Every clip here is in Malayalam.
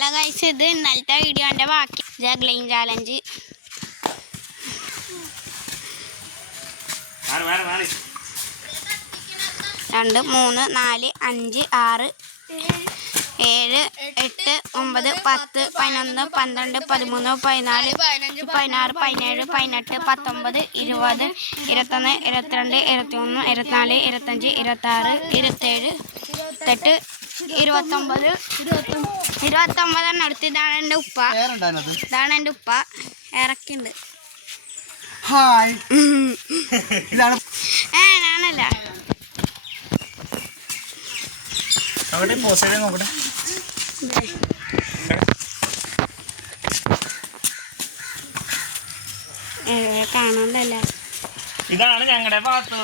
ഹലോ ഗൈസ്, ഇത് ഇന്നലത്തെ വീഡിയോൻ്റെ ബാക്കി ജഗ്ലിംഗ് ചാലഞ്ച്. 2 3 4 5 6 7 8 9 10 11 12 13 14 15 16 17 18 19 20 21 22 23 24 25 26 27 28 29 അടുത്ത്. ഇതാണ് എൻ്റെ ഉപ്പ ഇറക്കിണ്ട്. ഞാനല്ല കാണണ്ടല്ല. ഇതാണ് ഞങ്ങളുടെ പാത്തു.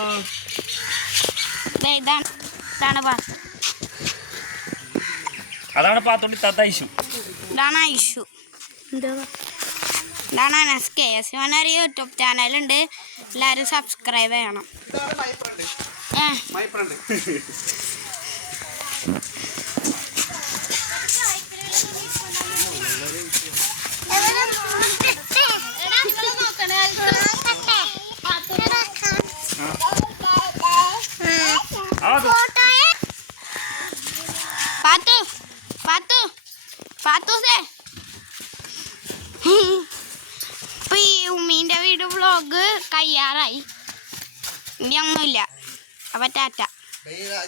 ഇതാണ് പാത്തു. അതാണ് പാത്തോണ്ട് ഇത്താത്ത ഐഷു. ഇതാണ് ഐഷു. ഇതാണ് NSKS. ഒരു യൂട്യൂബ് ചാനലുണ്ട്, എല്ലാവരും സബ്സ്ക്രൈബ് ചെയ്യണം. ഇപ്പൊ ഈ ഉമ്മീൻ്റെ വീട് വ്ളോഗ് കഴിയാറായി. ഇനി ഒന്നുമില്ല. അപ്പൊ ടാറ്റ.